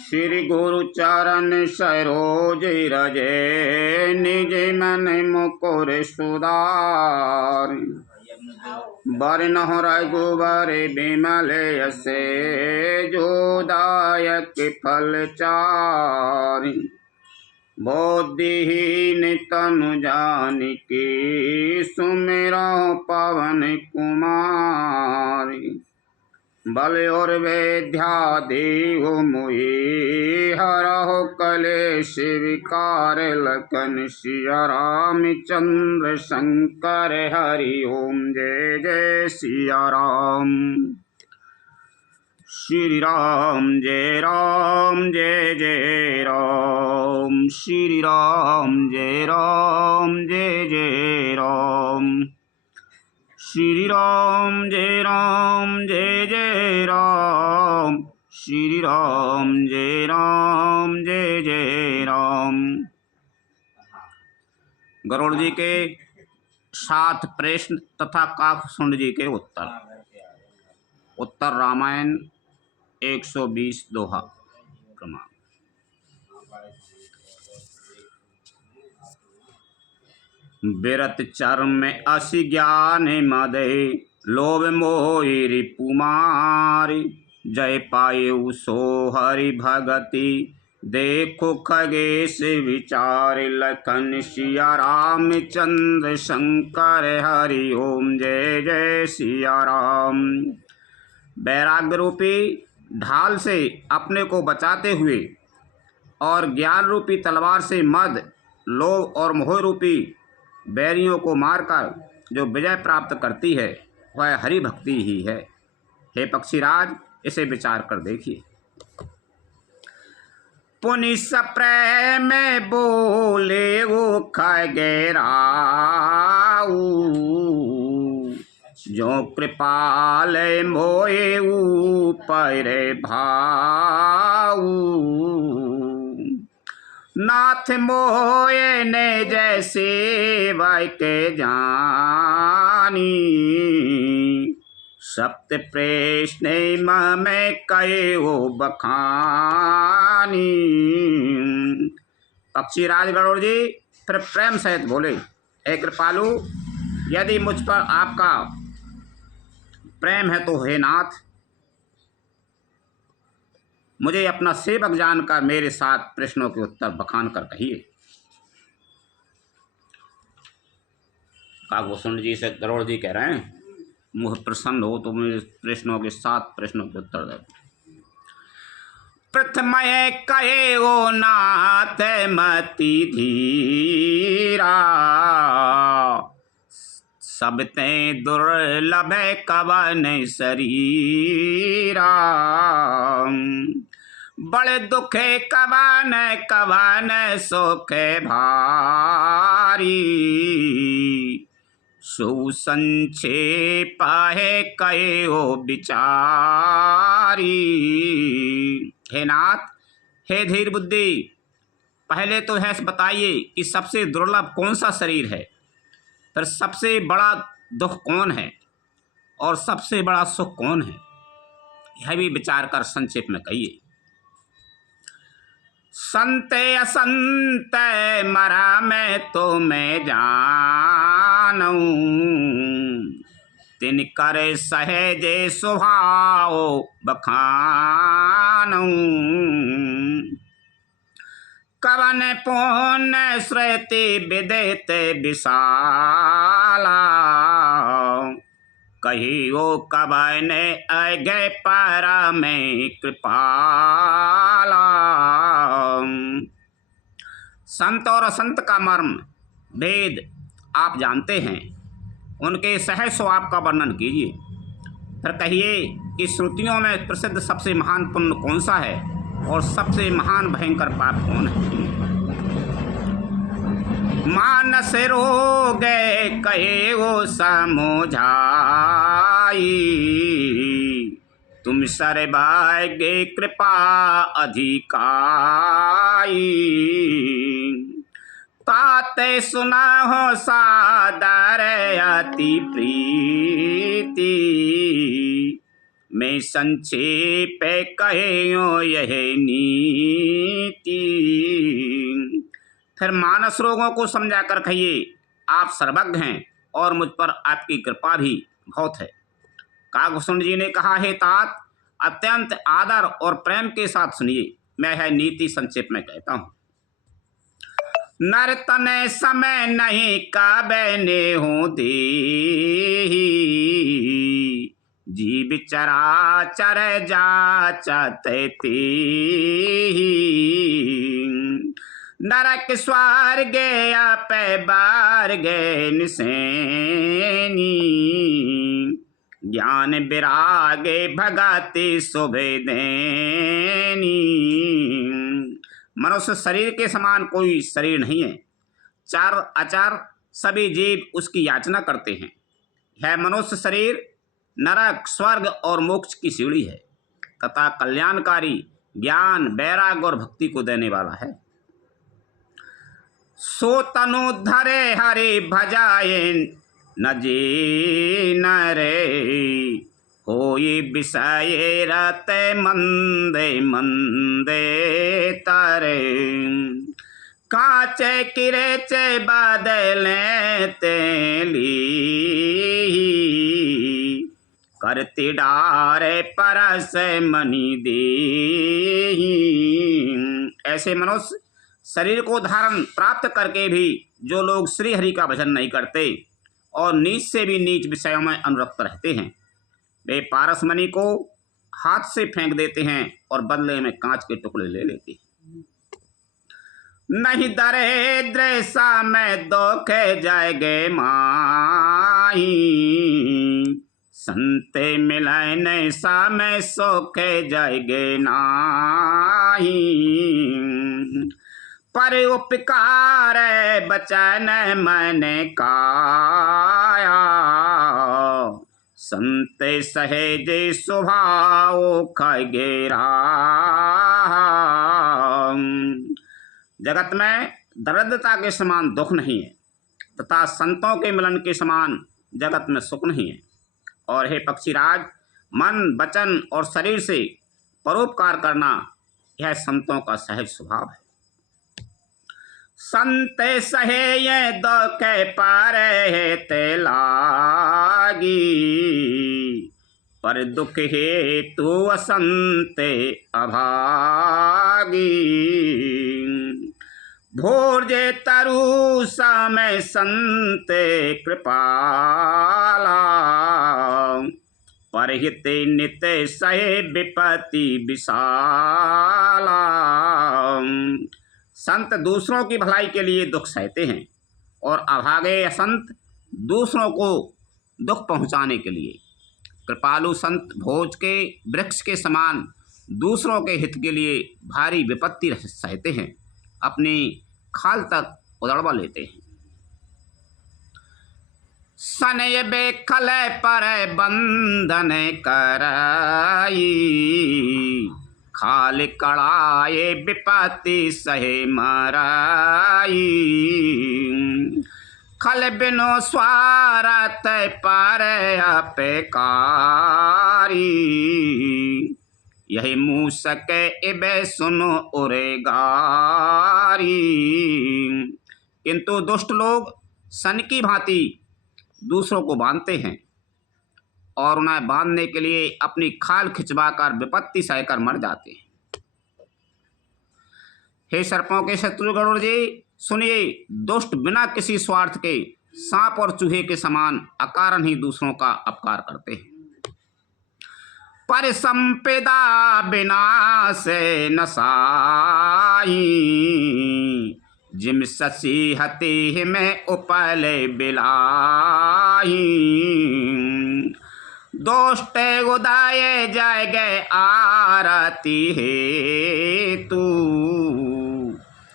श्री गुरु चरण सरोज रजे, निज मन मुकुर सुधार। बरनहुँ रघुबर बिमल यसे, जो दायक फल चारि। बुद्धिहीन तनु जानिके, सुमिरौ पवन कुमार। बल और विद्या देहु मोहि, हरहु कलेश विकार। लखन सिया रामचंद्र शंकर हरि ओम। जय जय सिया राम। श्री राम जय राम, जय जय राम। श्री राम जय राम, जय जय राम। श्री राम जय राम, जय जय राम। श्री राम जय राम, जय जय राम। गरुड़ जी के 7 प्रश्न तथा काकशुंड जी के उत्तर। उत्तर रामायण 120 दोहा क्रमांक। बिरत चर्म असी ज्ञान मदे, लोभ मोह रिपुमारी। जय पायु सो हरि भगति, देखो खगेश विचार। लखन सिया रामचंद्र शंकर हरि ओम। जय जय सिया राम। वैराग्य रूपी ढाल से अपने को बचाते हुए और ज्ञान रूपी तलवार से मद, लोभ और मोह रूपी बैरियों को मारकर जो विजय प्राप्त करती है, वह हरि भक्ति ही है। हे पक्षीराज, इसे विचार कर देखिए। पुनि प्रेम बोले वो खगेराऊ, जो कृपाल मोए ऊपर भाऊ। नाथ मोए ने जैसे के जानी, सप्त प्रश्न में कहे वो बखानी। पक्षीराज गरुड़ जी फिर प्रेम सहित बोले, हे कृपालु, यदि मुझ पर आपका प्रेम है तो हे नाथ, मुझे अपना सेवक जानकर मेरे 7 प्रश्नों के उत्तर बखान कर कहिए। काकभूषण जी से गरुड़ जी कह रहे हैं, मुझ प्रसन्न हो तो मेरे प्रश्नों के 7 प्रश्नों के उत्तर दे। प्रथम कहे वो नाथ मति धीरा, सब ते दुर्लभ कवन शरीरा। बड़े दुखे कवन कवन सुख भारी, सुसंक्षेप है कहे हो विचारी। हे नाथ, हे धीर बुद्धि, पहले तो है बताइए कि सबसे दुर्लभ कौन सा शरीर है, फिर सबसे बड़ा दुख कौन है और सबसे बड़ा सुख कौन है, यह भी विचार कर संक्षेप में कहिए। संत असंत मरा मैं तो मैं जानूं, तिन कर सहजे स्वभाव बखानूं। कवन पुण्य श्रुति विदित विशाला, कहियो कवन अज्ञ परम कृपाला। संत और असंत का मर्म भेद आप जानते हैं, उनके सहज स्वभाव का वर्णन कीजिए। फिर कहिए कि श्रुतियों में प्रसिद्ध सबसे महान पुण्य कौन सा है और सबसे महान भयंकर पाप कौन है। मानस रोग कहे वो समझाई, तुम सर्वज्ञ कृपा अधिकाई। ताते सुना हो सादर अति प्रीति, मैं संक्षेप कहे यह नीति। फिर मानस रोगों को समझा कर कहिए, आप सर्वज्ञ हैं और मुझ पर आपकी कृपा भी बहुत है। काकभूषण जी ने कहा, हे तात, अत्यंत आदर और प्रेम के साथ सुनिए, मैं है नीति संक्षेप में कहता हूँ। नर तने समय नहीं काबे ने हो दे, जीव चराचर जाचते ते। नरक स्वर्ग पे बार्ग निसेनी, ज्ञान विरागे भगति शुभे देनी। मनुष्य शरीर के समान कोई शरीर नहीं है। चार आचार सभी जीव उसकी याचना करते हैं। यह मनुष्य शरीर नरक, स्वर्ग और मोक्ष की सीढ़ी है तथा कल्याणकारी ज्ञान, वैराग और भक्ति को देने वाला है। सो तनु धरे हरि भजाए न जे नरे, होई विषय रते मंदे मंदे तारे। काचे किरे चे बादले तेली, करती डारे परस मनी दे। ऐसे मनुष्य शरीर को धारण प्राप्त करके भी जो लोग श्री हरि का भजन नहीं करते और नीच से भी नीच विषयों में अनुरक्त रहते हैं, वे पारसमणि को हाथ से फेंक देते हैं और बदले में कांच के टुकड़े ले लेते हैं। नहीं दरिद्र सा में दोखे जाएगे माही, संते मिलन सा में सोखे जाएगे नाही। पर उपकार बचन मन काया, संत सहेज स्वभाव खगेरा। जगत में दरिद्रता के समान दुख नहीं है तथा संतों के मिलन के समान जगत में सुख नहीं है। और हे पक्षीराज, मन, वचन और शरीर से परोपकार करना यह संतों का सहज स्वभाव है। संत सहे ये दुख पारे ते लागी, पर दुख हेतु असंत अभागी। भोजे तरु समय संत कृपाला, परहित नित सहे विपत्ति विशाला। संत दूसरों की भलाई के लिए दुख सहते हैं और अभागे असंत दूसरों को दुख पहुंचाने के लिए। कृपालु संत भोज के वृक्ष के समान दूसरों के हित के लिए भारी विपत्ति सहते हैं, अपनी खाल तक उधड़वा लेते हैं। सनय बेखल पर बंधन कराई, खाल कड़ाए विपत्ति सहे मराई। खल बिनो स्वार्थ पर अपेकारी, यही मूसक इबे सुनो उरेगारी। किंतु दुष्ट लोग सन की भांति दूसरों को बांधते हैं और उन्हें बांधने के लिए अपनी खाल खिंचवाकर विपत्ति सहकर मर जाते हैं। हे सर्पों के शत्रु गरुड़ जी, सुनिए, दुष्ट बिना किसी स्वार्थ के सांप और चूहे के समान अकारण ही दूसरों का अपकार करते हैं। पर संपदा विनाश नसाई, जिम ससी हति में उपल बिलाई। दोष्ट उदाय जाय गए आरती हेतु,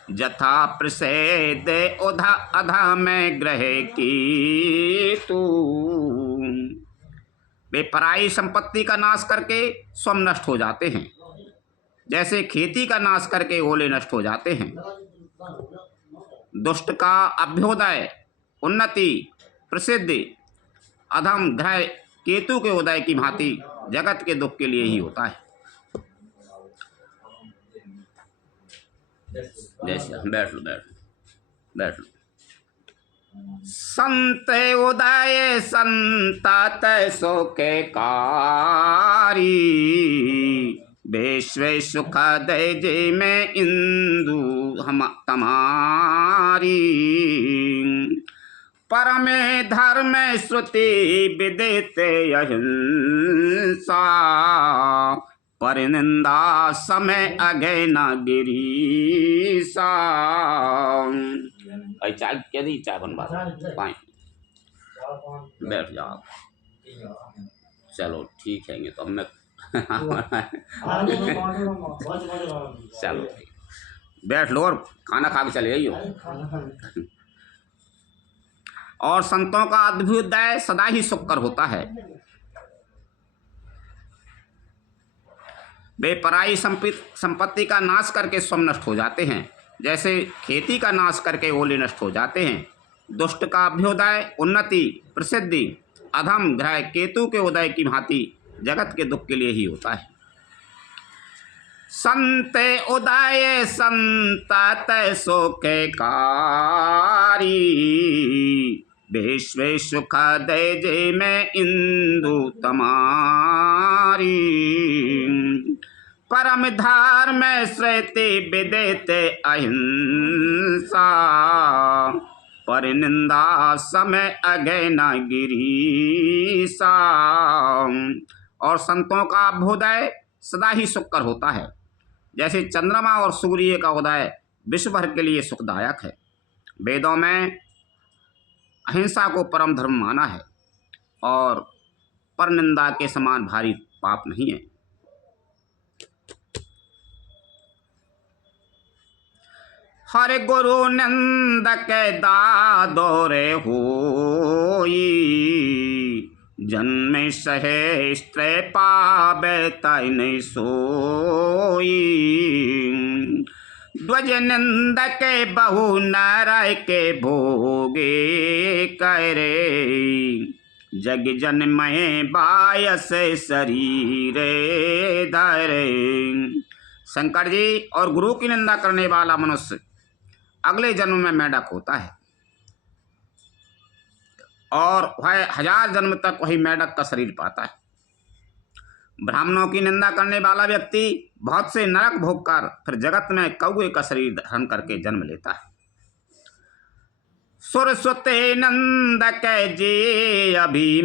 जथा प्रसेद उधा अधा में ग्रह की तू। वे पराई संपत्ति का नाश करके स्वयं नष्ट हो जाते हैं, जैसे खेती का नाश करके ओले नष्ट हो जाते हैं। दुष्ट का अभ्युदय उन्नति, प्रसिद्धि, अधम ग्रह केतु के उदय की भांति जगत के दुख के लिए ही होता है। जैसे बैठ लो बैठ लो बैठ लो। संत उदय संतात सो के कारी, विश्व सुख दय जे में इंदु हम तमारी। परम धर्म श्रुति विदित अहिंसा, परिनिंदा समय अगय न गिरीसा। चाय क्या दी, चाय बनवा पाए, बैठ जाओ। चलो ठीक है, तो मैं चलो ठीक, बैठ लो और खाना खा के चले आइयो। और संतों का अभ्युदय सदा ही सुखकर होता है। वे पराई संपत्ति का नाश करके स्वयं नष्ट हो जाते हैं, जैसे खेती का नाश करके ओले नष्ट हो जाते हैं। दुष्ट का अभ्युदय उन्नति प्रसिद्धि, अधम ग्रह केतु के उदय की भांति जगत के दुख के लिए ही होता है। संत उदय संतात सो के कारी, विश्व सुख दय जे में इंदु तमारी। परम धर्म श्रुति विदित अहिंसा, परिनिंदा समय अगय न गिरीसा। और संतों का अभ्युदय सदा ही सुखकर होता है, जैसे चंद्रमा और सूर्य का उदय विश्व भर के लिए सुखदायक है। वेदों में अहिंसा को परम धर्म माना है और परनिंदा के समान भारी पाप नहीं है। हर गुरु नंदक दादोरे होई, जन्म सहस्त्र पावे तै नहीं सोई। ध्वज नंदक बहु नर के भोगे करे, जग जन में बायस शरीर धरे। शंकर जी, और गुरु की निंदा करने वाला मनुष्य अगले जन्म में मेढक होता है और वह 1000 जन्म तक वही मेढक का शरीर पाता है। ब्राह्मणों की निंदा करने वाला व्यक्ति बहुत से नरक भोगकर फिर जगत में कौवे का शरीर धारण करके जन्म लेता है। सुरसुते नंदक जे अभिमानी,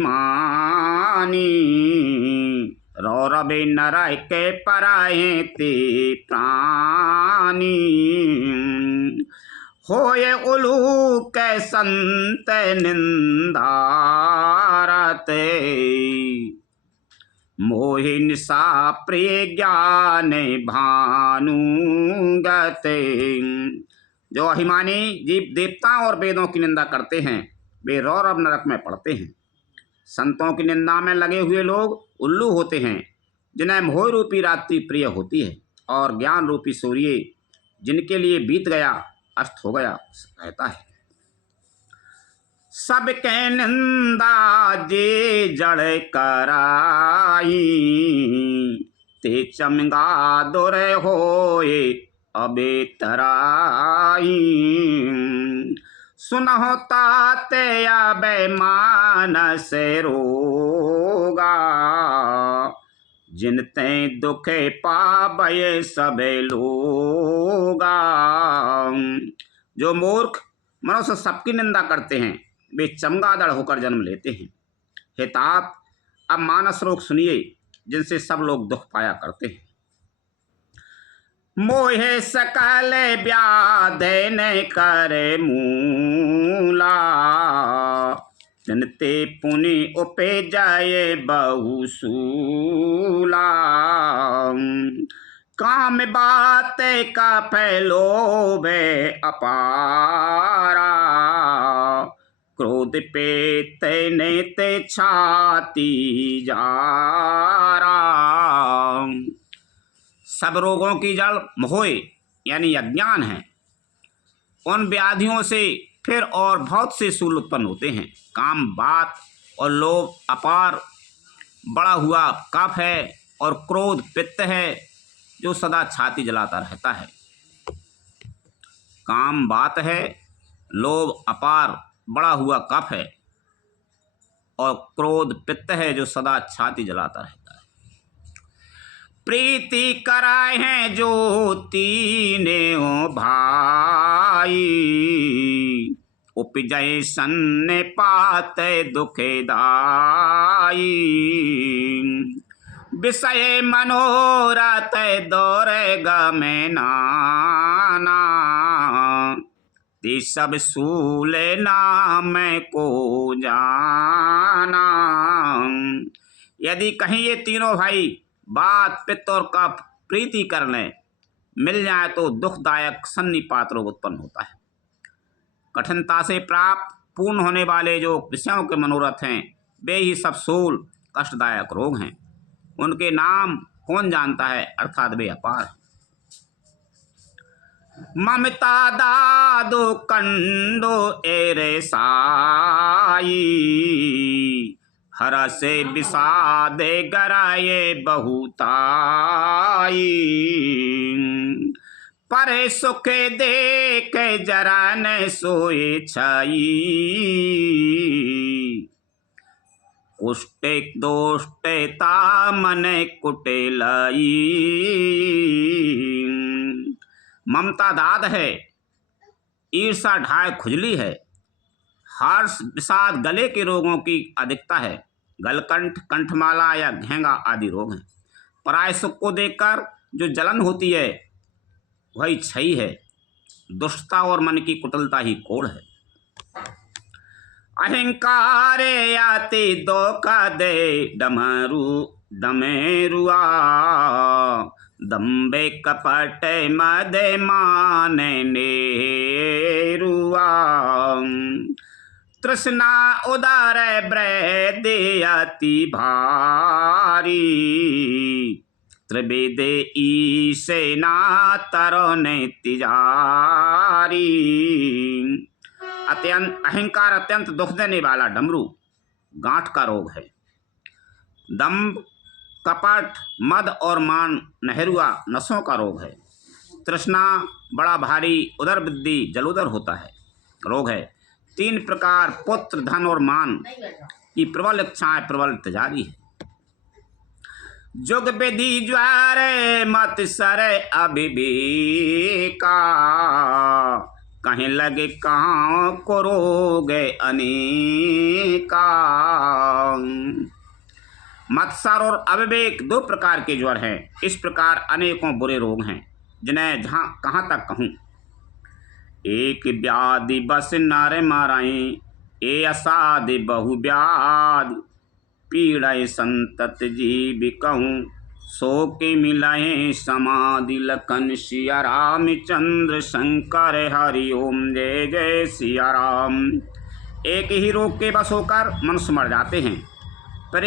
रौरवे नरय के पराये ते प्राणी। होए उलू के संत निंदारते, मोहि निशा प्रिय ज्ञान भानुगते। जो अभिमानी जीव देवताओं और वेदों की निंदा करते हैं, वे रौरव नरक में पड़ते हैं। संतों की निंदा में लगे हुए लोग उल्लू होते हैं, जिन्हें मोह रूपी रात्रि प्रिय होती है, और ज्ञान रूपी सूर्य जिनके लिए बीत गया अस्त हो गया रहता है। सबके निंदा जे जड़ कराई, ते चमगादुर होए अबे तराई। सुनहो ताते अबे मानस रोगा, जिनते दुखे पाबे सबे लोगा। जो मूर्ख मनुष्य सबकी निंदा करते हैं, वे चमगादड़ होकर जन्म लेते हैं। हे तात, अब मानस रोग सुनिए, जिनसे सब लोग दुख पाया करते हैं। मोहे सकल व्याधि न करे मूला, जनते पुनि उपजाए बहुसूला। काम बात का फैलोबे अपारा, क्रोध पे तेने ते छाती जारा। सब रोगों की जड़ मोह यानी अज्ञान है। उन व्याधियों से फिर और बहुत से शूल उत्पन्न होते हैं। काम, बात और लोभ अपार बढ़ा हुआ कफ है और क्रोध पित्त है जो सदा छाती जलाता रहता है। काम बात है, लोभ अपार बढ़ा हुआ कफ है और क्रोध पित्त है जो सदा छाती जलाता रहता है। प्रीति कराए हैं जो तीनों भाई, उपजय सन्ने पाते दुखेदाई। विषय मनोरथ दौरे गमे नाना, ते सब सूले नाम को जाना। यदि कहीं ये तीनों भाई बात पित्त और कफ प्रीति कर लें, मिल जाए तो दुखदायक सन्निपात रोग उत्पन्न होता है। कठिनता से प्राप्त पूर्ण होने वाले जो विषयों के मनोरथ हैं, वे ही सब सूल कष्टदायक रोग हैं। उनके नाम कौन जानता है, अर्थात वे अपार हैं। ममता दादो कंडो एरे साई, हर से विषादे गराए बहुताई। परे सुखे देख जरा न सोए छाई, कुष्टे दोष्टे तामन कुटेलाई। ममता दाद है, ईर्षा ढाय खुजली है, हर्ष विषाद गले के रोगों की अधिकता है, गलकंठ कंठमाला या घेंगा आदि रोग हैं। पराय सुख को देखकर जो जलन होती है वही क्षयी है। दुष्टता और मन की कुटिलता ही कोढ़ है। अहंकार आते धोखा दे डमरू डमेरुआ, दम्बे कपट मद मान नेरुआ। तृष्णा उदार ब्रहदे अति भारी, त्रिवेदे ईसे ना तरुण तिजारी। अत्यंत अहंकार अत्यंत दुख देने वाला डमरू गांठ का रोग है। दंभ कपट मद और मान नहरुआ नसों का रोग है। तृष्णा बड़ा भारी उदर वृद्धि जलोदर होता है रोग है। 3 प्रकार पुत्र धन और मान की प्रबल इच्छाएं प्रबल तिजारी है। जुग विधि ज्वार मत सर अभिवेका, कहीं लगे कहाँ को रोग अनेका। मत्सर और अविवेक 2 प्रकार के ज्वर हैं। इस प्रकार अनेकों बुरे रोग हैं जिन्हें जहाँ कहाँ तक कहूँ। एक व्याधि बस नर माराई, ए असाधि बहु व्याधि। पीड़ाए संतत जीव कहूँ, सो के मिलाए समाधि। लखन सिया रामचंद्र शंकर हरि ओम जय जय सिया राम। एक ही रोग के बस होकर मनुष्य मर जाते हैं, पर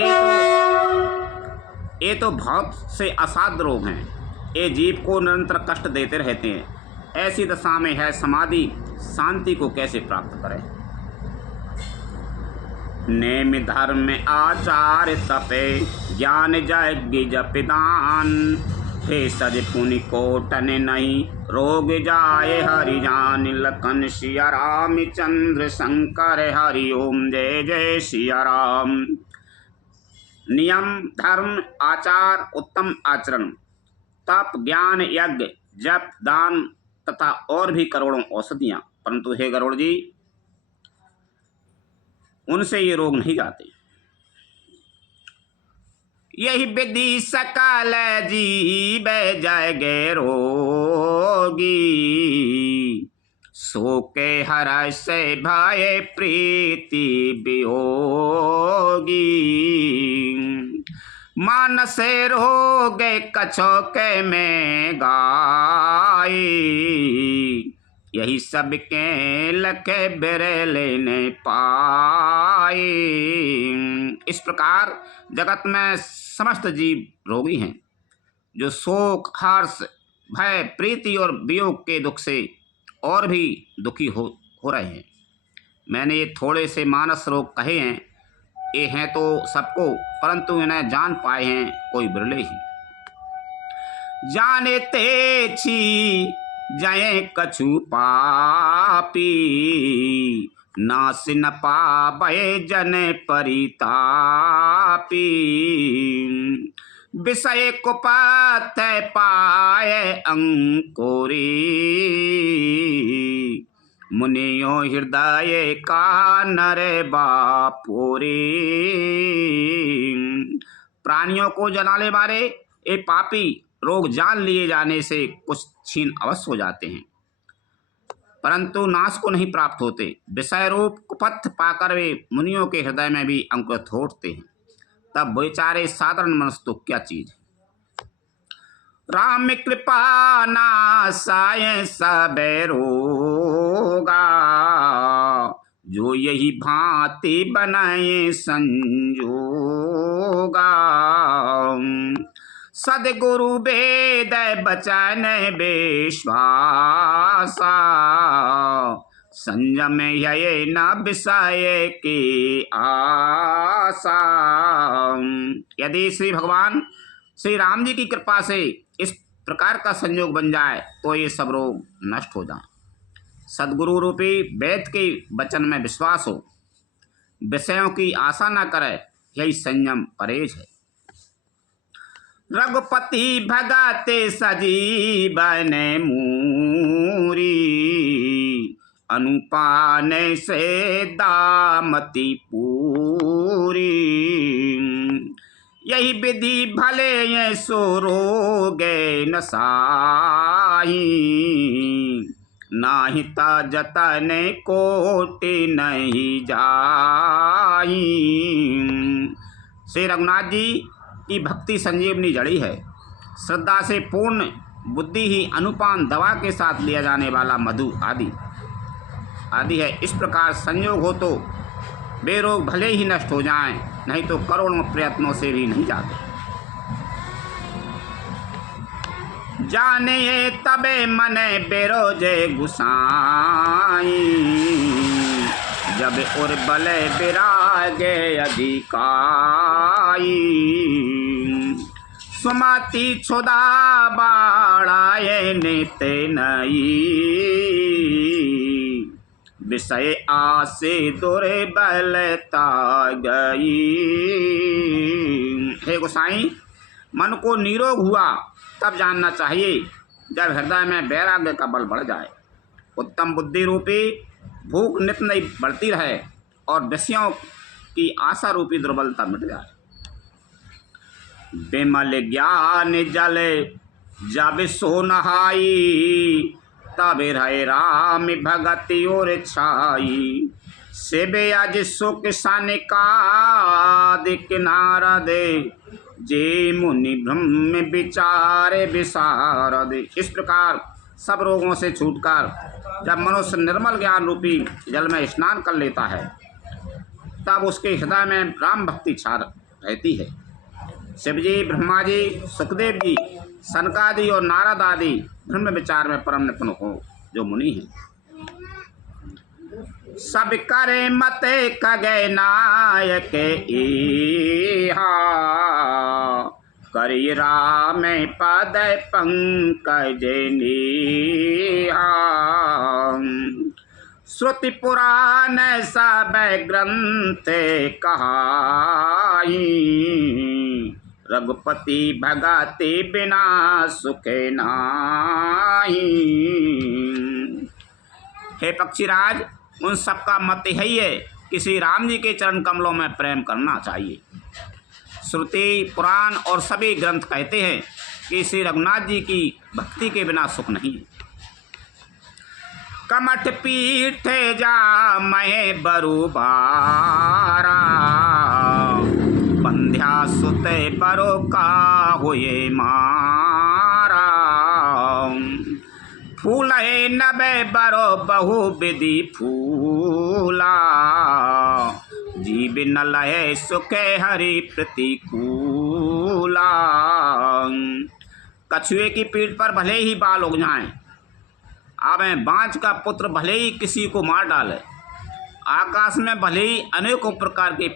ये तो बहुत से असाध्य रोग हैं। ये जीव को निरंतर कष्ट देते रहते हैं। ऐसी दशा में है समाधि, शांति को कैसे प्राप्त करें। नेम धर्म आचार तपे, ज्ञान यज्ञ जप दान। हे सज पुनि कोटन नहीं, रोग जाए हरि जान। लखन सिया रामचंद्र शंकर हरि ओम जय जय सिया राम। नियम धर्म आचार उत्तम आचरण, तप ज्ञान यज्ञ जप दान तथा और भी करोड़ों औषधियां, परंतु हे गरुड़ जी, उनसे ये रोग नहीं जाते। यही विधि सकल जीव जय गे रोगी, सो के हर से भय प्रीति वियोगी। मानस रोग कछो के में गाई, यही सब के लखे बिरले ने पाए। इस प्रकार जगत में समस्त जीव रोगी हैं, जो शोक हर्ष भय प्रीति और वियोग के दुख से और भी दुखी हो रहे हैं। मैंने ये थोड़े से मानस रोग कहे हैं, ये हैं तो सबको, परंतु इन्हें जान पाए हैं कोई बिरले ही। जाने ते छी जय कछु पापी, नास न पावे जन परितापी। विषय कुपथ पाए अंकुरी, मुनियो हृदय का नर बापुरी। प्राणियों को जलाने वाले ये पापी रोग जान लिए जाने से कुछ छीन अवश्य हो जाते हैं, परंतु नाश को नहीं प्राप्त होते। विषय रूप कुपथ पाकर वे मुनियों के हृदय में भी अंकुरित होते हैं। तब बेचारे साधारण मनुष्य तो क्या चीज। राम कृपा नासाय सब रोगा, जो यही भांति बनाए संजोगा। सदगुरु वेद बचन विश्वासा, संयम ये न विषय की आशा। यदि श्री भगवान श्री राम जी की कृपा से इस प्रकार का संयोग बन जाए तो ये सब रोग नष्ट हो जाए। सदगुरु रूपी वेद के वचन में विश्वास हो, विषयों की आशा न करे, यही संयम परहेज है। रघुपति भगते सजीवन मूरी, अनुपान से दामती पूरी। यही विधि भले ये सो रोगे न साही, नाही ता जतन कोटि नहीं जाही। श्री रघुनाथ जी की भक्ति संजीवनी जड़ी है। श्रद्धा से पूर्ण बुद्धि ही अनुपान दवा के साथ लिया जाने वाला मधु आदि है। इस प्रकार संयोग हो तो वे रोग भले ही नष्ट हो जाएं, नहीं तो करोड़ों प्रयत्नों से भी नहीं जाते। जाने तबे मन बेरोजे गुसाई, जब उर बल विरागे अधिकाई। सुमति छुदा बाड़ाए नित नई, विषय आसे दुर्बलता गई। हे गोसाई, मन को निरोग हुआ तब जानना चाहिए जब हृदय में वैराग्य का बल बढ़ जाए, उत्तम बुद्धि रूपी भूख नित नई बढ़ती रहे और विषयों की आशा रूपी दुर्बलता मिट जाए। विमल ज्ञान जल जब सो नहाई, तब रहे राम भगति और छाई। सेबे आज सुख सनिकादिक नारद, जे मुनि ब्रह्म विचारे विशारद। इस प्रकार सब रोगों से छूटकर जब मनुष्य निर्मल ज्ञान रूपी जल में स्नान कर लेता है, तब उसके हृदय में राम भक्ति छा रहती है। शिव जी, ब्रह्मा जी, सुखदेव जी, सनकादि और नारद आदि ब्रह्म विचार में परम निपुण हो जो मुनि हैं। सब करे मत खगे नायक इहा, करि राम पद पंकज नीहा। श्रुति पुराण सब ग्रंथ कहाई, रघुपति भगति बिना सुख नाही। हे पक्षीराज, उन सबका मत यही है कि श्री राम जी के चरण कमलों में प्रेम करना चाहिए। श्रुति पुराण और सभी ग्रंथ कहते हैं कि श्री रघुनाथ जी की भक्ति के बिना सुख नहीं। कमठ पीठ जा मैं बरुबारा, बंध्या सुते बरो का हुए मारा। फूल है नबे बरो बहु विधि फूला, जीव न लहे सुखे हरि प्रतिकूला। कछुए की पीठ पर भले ही बाल उग जाएं, आवे बांझ का पुत्र भले ही किसी को मार डाले, आकाश में भले ही अनेकों प्रकार के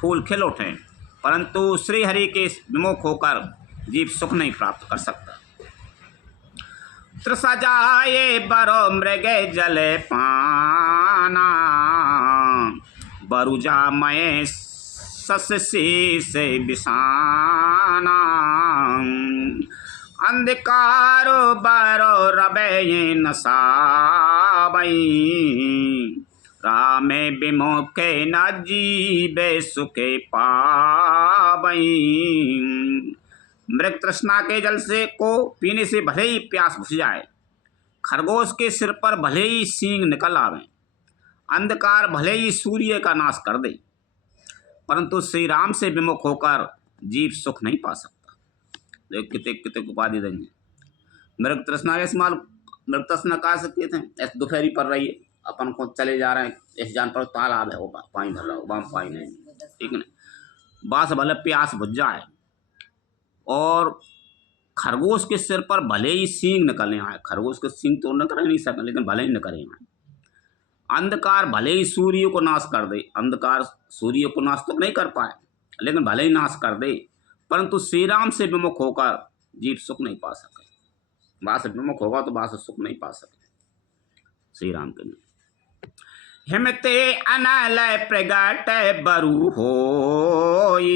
फूल खिल उठें, परंतु श्री हरि के विमुख होकर जीव सुख नहीं प्राप्त कर सकता। तृषा जाए बरो मृग जल पाना, बरुजा मय सस शीस बिसाना, अंधकार बरो रबे नसाबई, रामे विमुखे न जीवे सुखे पाबई। मृग तृष्णा के जल से को पीने से भले ही प्यास बुझ जाए, खरगोश के सिर पर भले ही सींग निकल आवे, अंधकार भले ही सूर्य का नाश कर दे, परंतु श्री राम से विमुख होकर जीव सुख नहीं पा सकता। कितने कितने उपाधि देंगे। मृग तृष्णा मृग तृष्णा कहा सकते थे, ऐसे दोपहरी पड़ रही है, अपन को चले जा रहे हैं, ऐसे जान पर तालाब है, वो पानी भर रहा है, वहाँ पानी नहीं, ठीक है। बास भले प्यास बुझ जाए, और खरगोश के सिर पर भले ही सींग निकले आए, खरगोश के सींग तो निकल नहीं सके, लेकिन भले ही निकले आए। अंधकार भले ही सूर्य को नाश कर दे, अंधकार सूर्य को नाश तो नहीं कर पाए, लेकिन भले ही नाश कर दे, परंतु श्री राम से विमुख होकर जीव सुख नहीं पा सके। वहाँ से विमुख होगा तो वहाँ से सुख नहीं पा सके। श्री राम के हिमते अनल प्रगट बरु होई,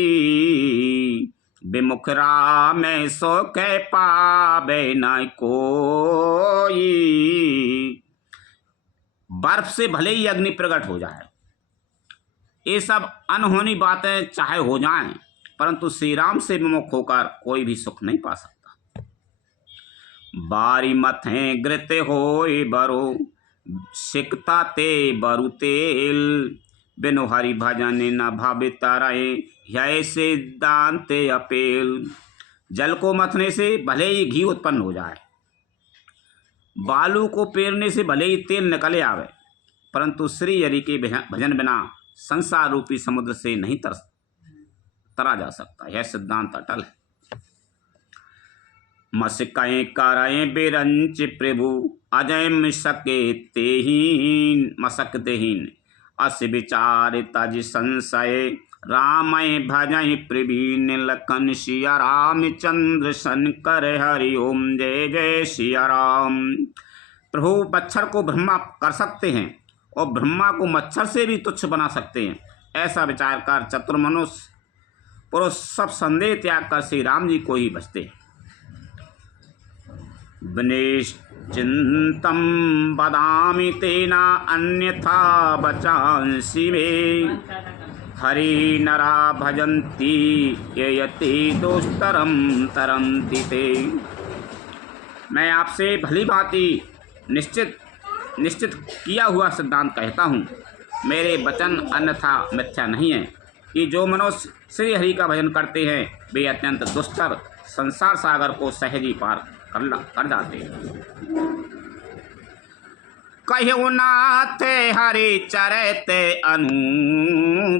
विमुख राम सो कह पावे न कोई। बर्फ से भले ही अग्नि प्रकट हो जाए, ये सब अनहोनी बातें चाहे हो जाएं, परंतु श्री राम से विमुख होकर कोई भी सुख नहीं पा सकता। बारी मथे घृत होए बरो, सिकता ते बरु तेल, बिनु हरि भजन न भाविता रहे, यह सिद्धांत अपेल। जल को मथने से भले ही घी उत्पन्न हो जाए, बालू को पेरने से भले ही तेल निकले आवे, परंतु श्री हरि के भजन बिना संसार रूपी समुद्र से नहीं तरा जा सकता। यह सिद्धांत अटल है। मस्कय करय बिरंच प्रभु, अजय मिसके तेहीन मसक तेहीन, अस विचार तज संशय, रामय भजय प्रवीण, लखन सिया रामचंद्र शंकर हरि ओम, जय जय सिया राम। प्रभु मच्छर को ब्रह्मा कर सकते हैं और ब्रह्मा को मच्छर से भी तुच्छ बना सकते हैं, ऐसा विचार कर चतुर्मनुष्य पुरुष सब संदेह त्याग कर श्री राम जी को ही भजते हैं। विनिश्चिंतम बदामि तेना अन्यथा बचांसि मे, हरि नरा भजन्ति यति दुस्तरम तरन्ति ते। मैं आपसे भली भांति निश्चित किया हुआ सिद्धांत कहता हूँ, मेरे वचन अन्यथा मिथ्या नहीं है कि जो मनुष्य श्री हरि का भजन करते हैं वे अत्यंत दुस्तर संसार सागर को सहजी पार कर जाते हैं। कहो नाथ हरि चरते अनु,